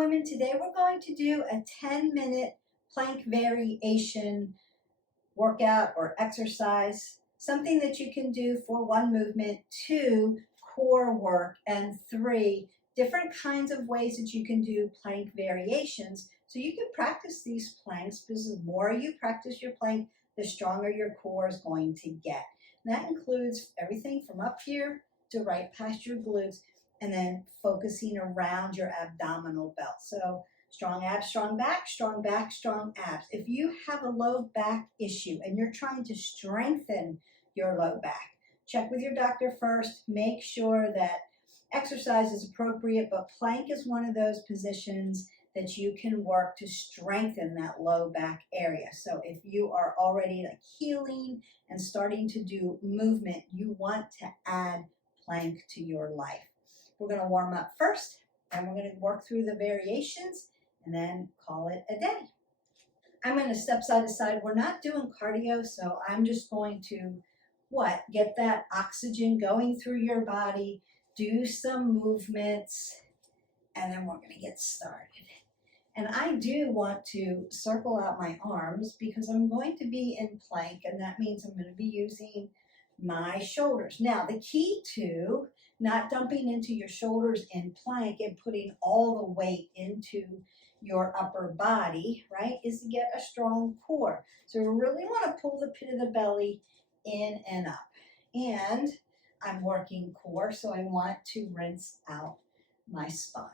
women. Today we're going to do a 10-minute plank variation workout or exercise, something that you can do for 1, movement, 2, core work, and 3, different kinds of ways that you can do plank variations. So you can practice these planks, because the more you practice your plank, the stronger your core is going to get. And that includes everything from up here to right past your glutes, and then focusing around your abdominal belt. So strong abs, strong back, strong back, strong abs. If you have a low back issue and you're trying to strengthen your low back, check with your doctor first. Make sure that exercise is appropriate, but plank is one of those positions that you can work to strengthen that low back area. So if you are already like healing and starting to do movement, you want to add plank to your life. We're going to warm up first, and we're going to work through the variations and then call it a day. I'm going to step side to side. We're not doing cardio, so I'm just going to get that oxygen going through your body, do some movements, and then we're going to get started. And I do want to circle out my arms because I'm going to be in plank, and that means I'm going to be using my shoulders. Now, the key to not dumping into your shoulders in plank and putting all the weight into your upper body, right, is to get a strong core. So we really want to pull the pit of the belly in and up. And I'm working core, so I want to rinse out my spine.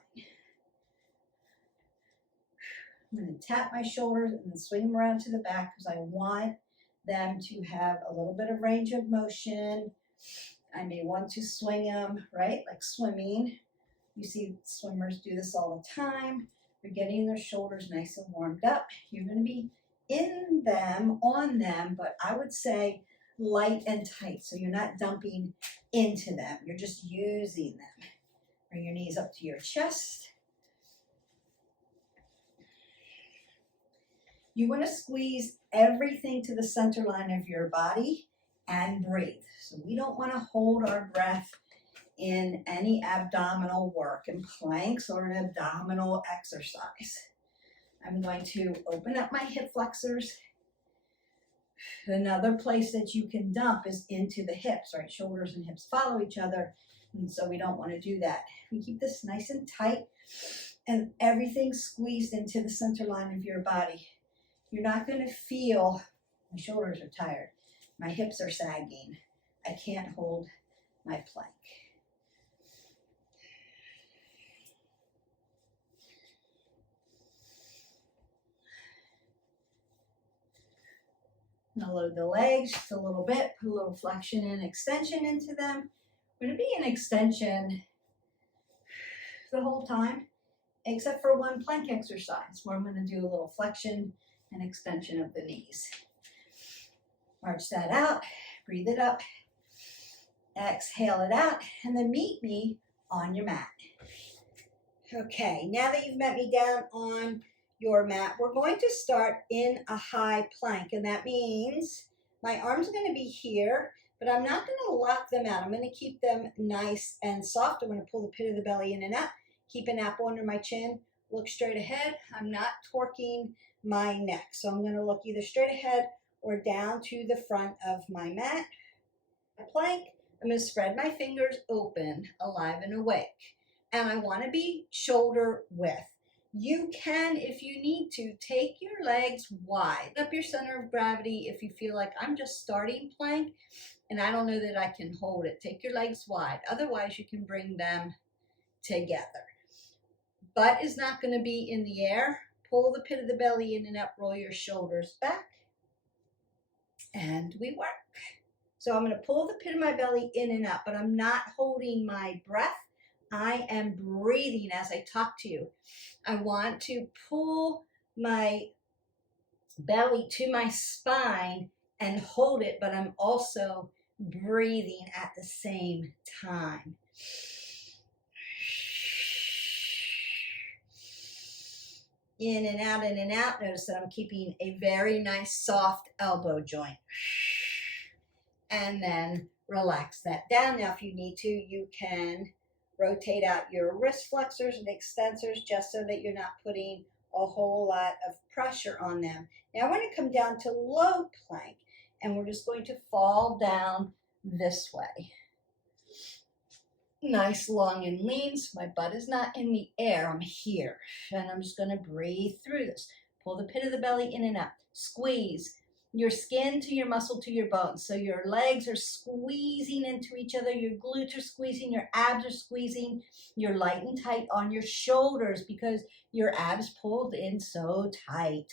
I'm going to tap my shoulders and then swing them around to the back because I want them to have a little bit of range of motion. I may want to swing them, right, like swimming. You see swimmers do this all the time. They're getting their shoulders nice and warmed up. You're going to be in them, on them, but I would say light and tight, so you're not dumping into them. You're just using them. Bring your knees up to your chest. You want to squeeze everything to the center line of your body and breathe. So we don't want to hold our breath in any abdominal work in planks or an abdominal exercise. I'm going to open up my hip flexors. Another place that you can dump is into the hips, right? Shoulders and hips follow each other, and so we don't want to do that. We keep this nice and tight and everything squeezed into the center line of your body. You're not going to feel, my shoulders are tired, my hips are sagging, I can't hold my plank. Now load the legs just a little bit, put a little flexion and extension into them. We're going to be in extension the whole time, except for one plank exercise where I'm going to do a little flexion and extension of the knees. March that out, breathe it up, exhale it out, and then meet me on your mat. Okay, now that you've met me down on your mat, we're going to start in a high plank, and that means my arms are going to be here, but I'm not going to lock them out. I'm going to keep them nice and soft. I'm going to pull the pit of the belly in and out, keep an apple under my chin, look straight ahead. I'm not torquing my neck, so I'm going to look either straight ahead or down to the front of my mat. Plank, I'm going to spread my fingers open, alive and awake, and I want to be shoulder width. You can, if you need to, take your legs wide. Up your center of gravity if you feel like I'm just starting plank and I don't know that I can hold it. Take your legs wide. Otherwise, you can bring them together. Butt is not going to be in the air. Pull the pit of the belly in and up. Roll your shoulders back. And we work. So I'm going to pull the pit of my belly in and up, but I'm not holding my breath. I am breathing as I talk to you. I want to pull my belly to my spine and hold it, but I'm also breathing at the same time. In and out, in and out. Notice that I'm keeping a very nice soft elbow joint. And then relax that down. Now, if you need to, you can Rotate out your wrist flexors and extensors just so that you're not putting a whole lot of pressure on them. Now we're going to come down to low plank, and we're just going to fall down this way. Nice long and lean, so my butt is not in the air, I'm here. And I'm just going to breathe through this. Pull the pit of the belly in and up. Squeeze your skin to your muscle to your bones. So your legs are squeezing into each other, your glutes are squeezing, your abs are squeezing. You're light and tight on your shoulders because your abs pulled in so tight.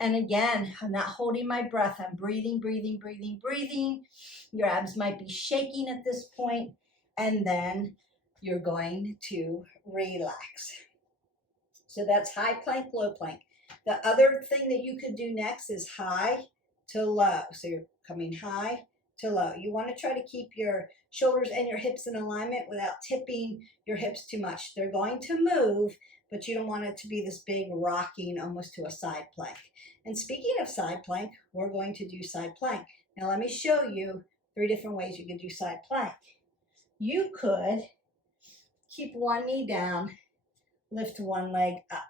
And again, I'm not holding my breath. I'm breathing, breathing, breathing, breathing. Your abs might be shaking at this point, and then you're going to relax. So that's high plank, low plank. The other thing that you could do next is high to low. So you're coming high to low. You want to try to keep your shoulders and your hips in alignment without tipping your hips too much. They're going to move, but you don't want it to be this big rocking almost to a side plank. And speaking of side plank, we're going to do side plank. Now let me show you 3 different ways you can do side plank. You could keep one knee down, lift one leg up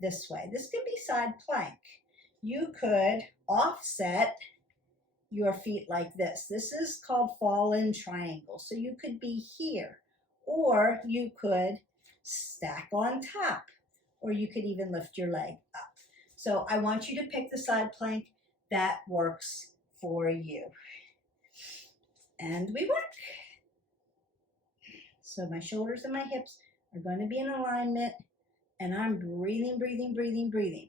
this way. This could be side plank. You could offset your feet like this. This is called fall-in triangle. So you could be here, or you could stack on top, or you could even lift your leg up. So I want you to pick the side plank that works for you. And we work. So my shoulders and my hips are going to be in alignment, and I'm breathing, breathing, breathing, breathing.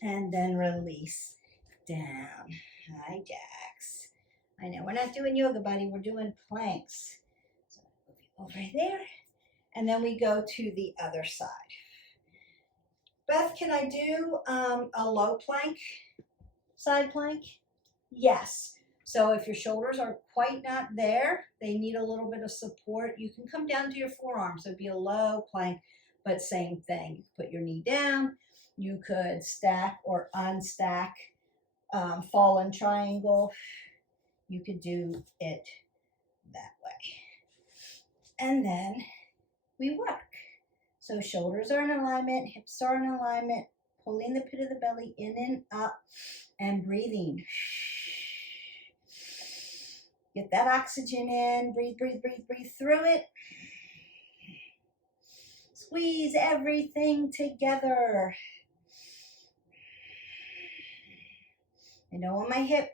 And then release down. Hi, Jax. I know we're not doing yoga, buddy. We're doing planks. So over there. And then we go to the other side. Beth, can I do a low plank, side plank? Yes. So if your shoulders are quite not there, they need a little bit of support, you can come down to your forearms. So it'd be a low plank, but same thing. You put your knee down. You could stack or unstack, fall-in triangle. You could do it that way. And then we work. So shoulders are in alignment, hips are in alignment, pulling the pit of the belly in and up, and breathing. Get that oxygen in. Breathe, breathe, breathe, breathe through it. Squeeze everything together. I don't want my hip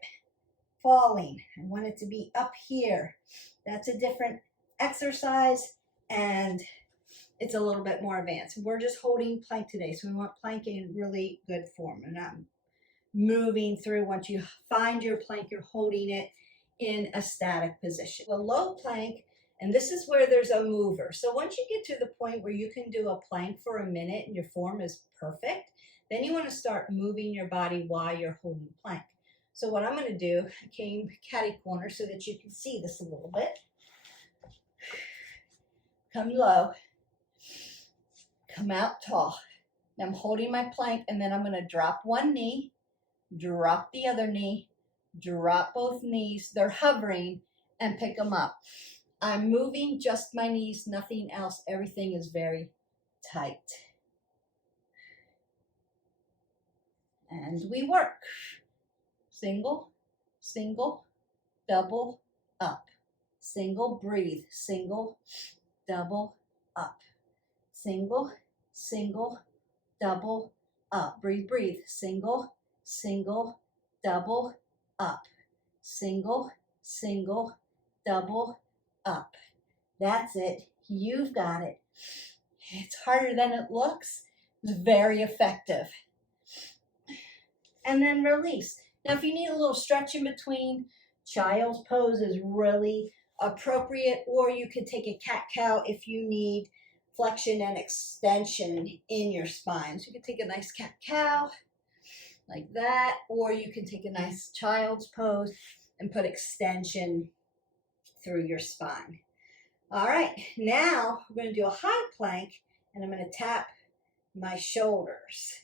falling. I want it to be up here. That's a different exercise, and it's a little bit more advanced. We're just holding plank today, so we want plank in really good form. We're not moving through. Once you find your plank, you're holding it in a static position. A low plank, and this is where there's a mover. So once you get to the point where you can do a plank for a minute and your form is perfect, then you want to start moving your body while you're holding plank. So what I'm going to do, I came catty corner so that you can see this a little bit. Come low. Come out tall. Now I'm holding my plank, and then I'm going to drop one knee, drop the other knee, drop both knees. They're hovering, and pick them up. I'm moving just my knees, nothing else. Everything is very tight. And we work. Single, single, double, up. Single, breathe. Single, double, up. Single, single, double, up. Breathe, breathe. Single, single, double, up. Single, single, double, up. That's it. You've got it. It's harder than it looks. It's very effective. And then release. Now, if you need a little stretch in between, child's pose is really appropriate, or you could take a cat-cow if you need flexion and extension in your spine. So you can take a nice cat-cow, like that, or you can take a nice child's pose and put extension through your spine. All right, now we're going to do a high plank, and I'm going to tap my shoulders.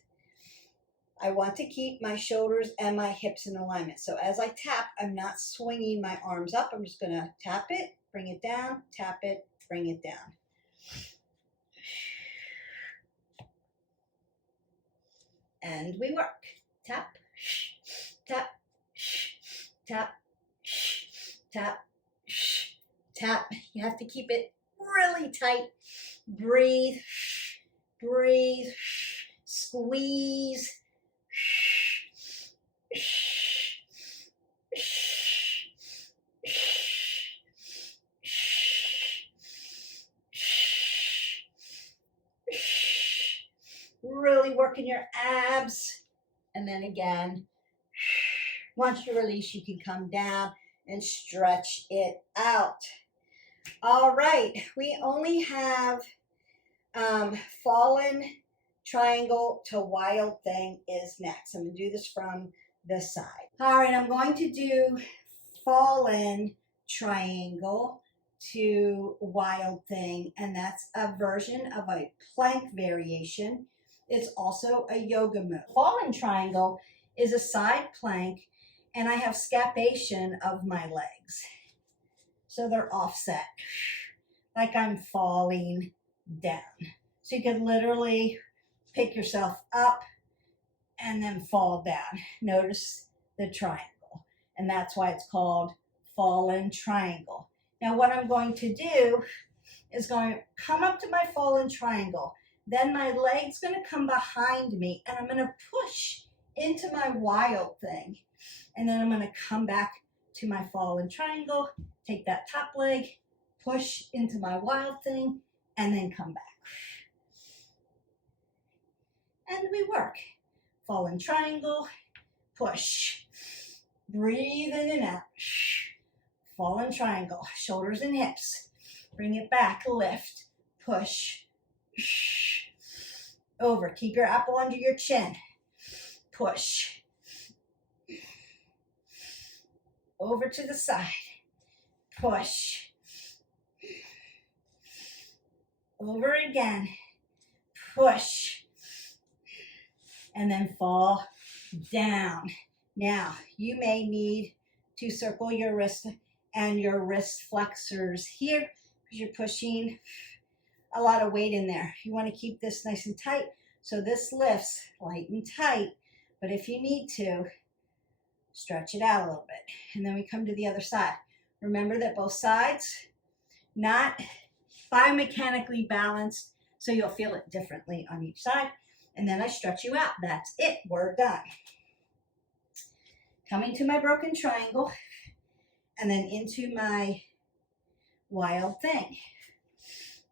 I want to keep my shoulders and my hips in alignment. So as I tap, I'm not swinging my arms up. I'm just going to tap it, bring it down, tap it, bring it down. And we work. Tap, tap, tap, tap, tap. You have to keep it really tight. Breathe, breathe, squeeze. Really working your abs. And then again, once you release, you can come down and stretch it out. All right, we only have fallen triangle to wild thing is next. I'm going to do this from this side. All right, I'm going to do fallen triangle to wild thing, and that's a version of a plank variation. It's also a yoga move. Fallen triangle is a side plank, and I have scapation of my legs. So they're offset, like I'm falling down. So you could literally pick yourself up and then fall down. Notice the triangle, and that's why it's called fallen triangle. Now what I'm going to do is going to come up to my fallen triangle. Then my leg's going to come behind me, and I'm going to push into my wild thing. And then I'm going to come back to my fallen triangle, take that top leg, push into my wild thing, and then come back. And we work. Fallen triangle, push. Breathe in and out. Fallen triangle, shoulders and hips. Bring it back, lift, push. Over, keep your apple under your chin. Push. Over to the side. Push. Over again. Push. And then fall down. Now, you may need to circle your wrist and your wrist flexors here because you're pushing a lot of weight in there. You want to keep this nice and tight. So this lifts light and tight, but if you need to, stretch it out a little bit. And then we come to the other side. Remember that both sides, not biomechanically balanced, so you'll feel it differently on each side. And then I stretch you out. That's it. We're done. Coming to my broken triangle, and then into my wild thing.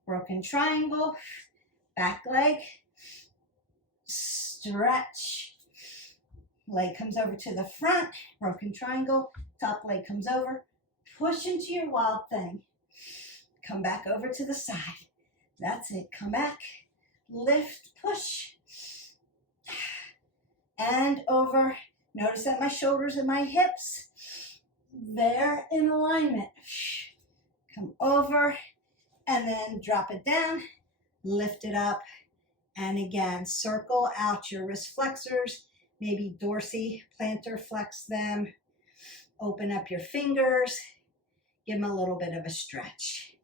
Broken triangle, back leg, stretch. Leg comes over to the front, broken triangle, top leg comes over, push into your wild thing. Come back over to the side. That's it. Come back, lift, push, and over. Notice that my shoulders and my hips, they're in alignment. Come over, and then drop it down, lift it up, and again, circle out your wrist flexors, maybe dorsiplantar flex them, open up your fingers, give them a little bit of a stretch.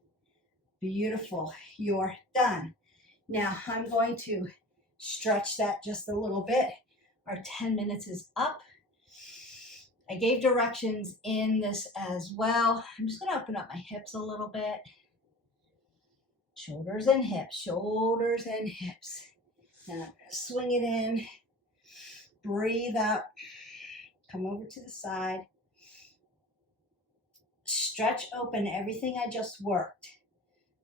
Beautiful, you're done. Now I'm going to stretch that just a little bit. Our 10 minutes is up. I gave directions in this as well. I'm just gonna open up my hips a little bit. Shoulders and hips, shoulders and hips. Now I'm gonna swing it in, breathe up, come over to the side, stretch open everything I just worked,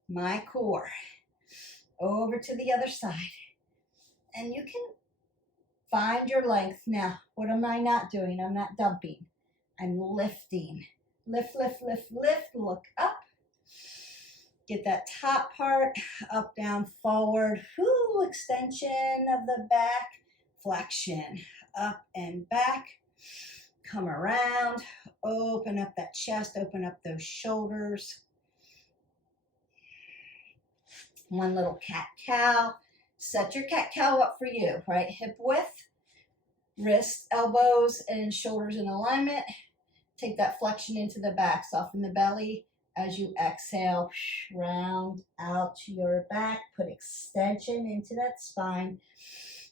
my core, over to the other side. And you can find your length. Now, what am I not doing? I'm not dumping. I'm lifting. Lift, lift, lift, lift, look up. Get that top part, up, down, forward. Ooh, extension of the back, flexion up and back. Come around, open up that chest, open up those shoulders. One little cat-cow. Set your cat-cow up for you, right? Hip width, wrists, elbows, and shoulders in alignment. Take that flexion into the back. Soften the belly as you exhale. Round out to your back. Put extension into that spine.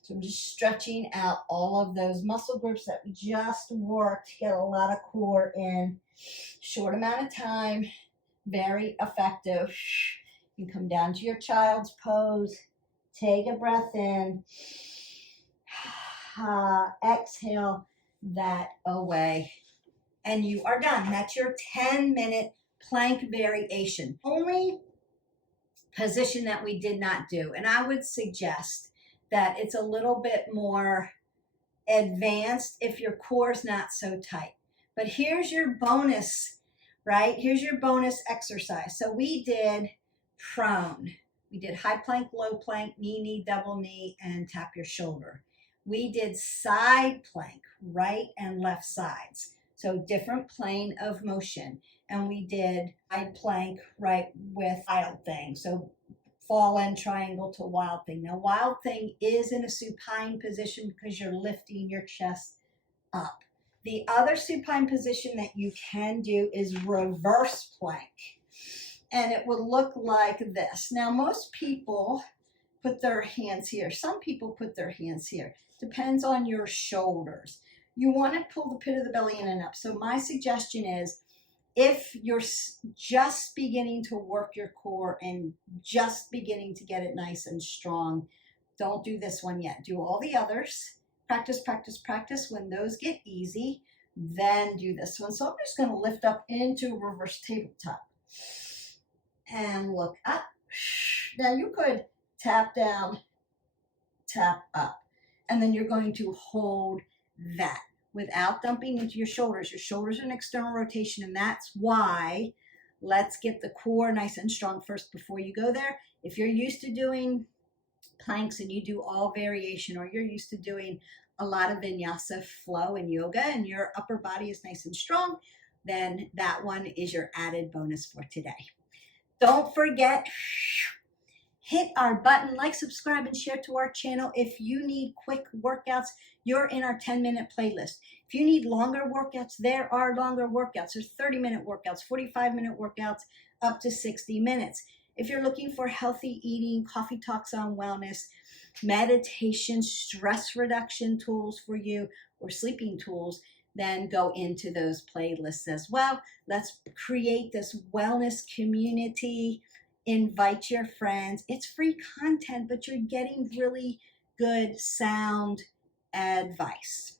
So I'm just stretching out all of those muscle groups that we just worked to get a lot of core in. Short amount of time. Very effective. You can come down to your child's pose. Take a breath in. Exhale that away. And you are done. That's your 10-minute plank variation. Only position that we did not do. And I would suggest that it's a little bit more advanced if your core is not so tight. But here's your bonus, right? Here's your bonus exercise. So we did prone. We did high plank, low plank, knee, double knee, and tap your shoulder. We did side plank, right and left sides. So different plane of motion. And we did side plank, right, with wild thing. So fall and triangle to wild thing. Now, wild thing is in a supine position because you're lifting your chest up. The other supine position that you can do is reverse plank. And it will look like this. Now, most people put their hands here. Some people put their hands here. Depends on your shoulders. You want to pull the pit of the belly in and up. So my suggestion is, if you're just beginning to work your core and just beginning to get it nice and strong, don't do this one yet. Do all the others. Practice, practice, practice. When those get easy, then do this one. So I'm just going to lift up into reverse tabletop and look up. Now you could tap down, tap up, and then you're going to hold that without dumping into your shoulders. Your shoulders are an external rotation, and that's why let's get the core nice and strong first before you go there. If you're used to doing planks and you do all variation, or you're used to doing a lot of vinyasa flow in yoga and your upper body is nice and strong, then that one is your added bonus for today. Don't forget, hit our button, like, subscribe, and share to our channel. If you need quick workouts, you're in our 10-minute playlist. If you need longer workouts, there are longer workouts. There's 30-minute workouts, 45-minute workouts, up to 60 minutes. If you're looking for healthy eating, coffee talks on wellness, meditation, stress reduction tools for you, or sleeping tools, then go into those playlists as well. Let's create this wellness community. Invite your friends. It's free content, but you're getting really good sound advice.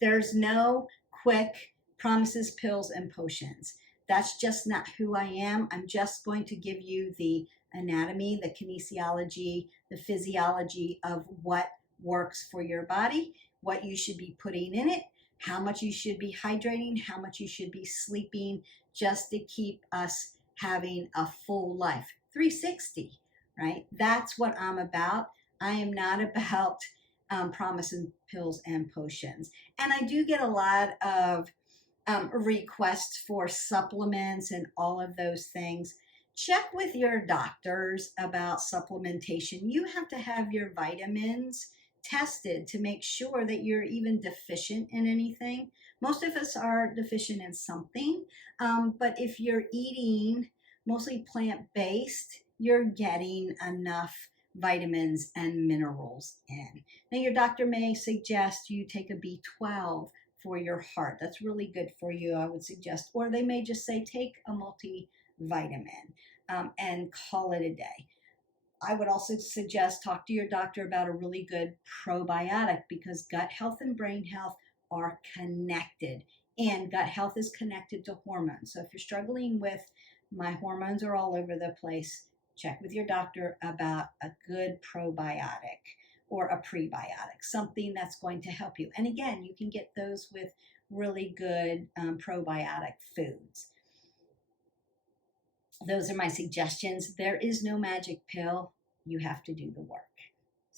There's no quick promises, pills, and potions. That's just not who I am. I'm just going to give you the anatomy, the kinesiology, the physiology of what works for your body, what you should be putting in it, how much you should be hydrating, how much you should be sleeping, just to keep us having a full life. 360, right? That's what I'm about. I am not about promises, pills, and potions. And I do get a lot of requests for supplements and all of those things. Check with your doctors about supplementation. You have to have your vitamins tested to make sure that you're even deficient in anything. Most of us are deficient in something, but if you're eating mostly plant-based, you're getting enough vitamins and minerals in. Now, your doctor may suggest you take a B12 for your heart. That's really good for you, I would suggest. Or they may just say, take a multivitamin and call it a day. I would also suggest talk to your doctor about a really good probiotic, because gut health and brain health are connected, and gut health is connected to hormones. So if you're struggling with my hormones are all over the place, check with your doctor about a good probiotic or a prebiotic, something that's going to help you. And again, you can get those with really good probiotic foods. Those are my suggestions. There is no magic pill. You have to do the work.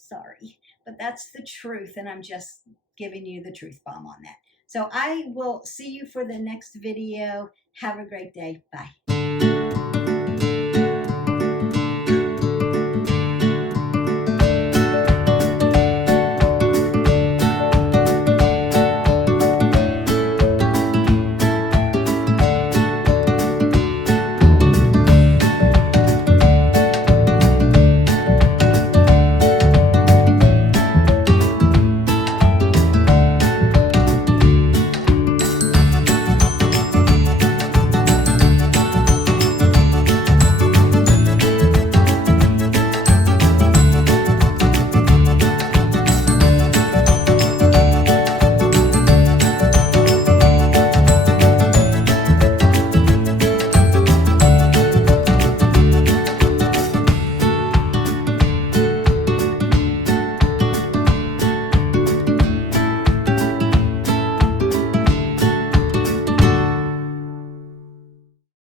Sorry, but that's the truth, and I'm just giving you the truth bomb on that. So I will see you for the next video. Have a great day. Bye.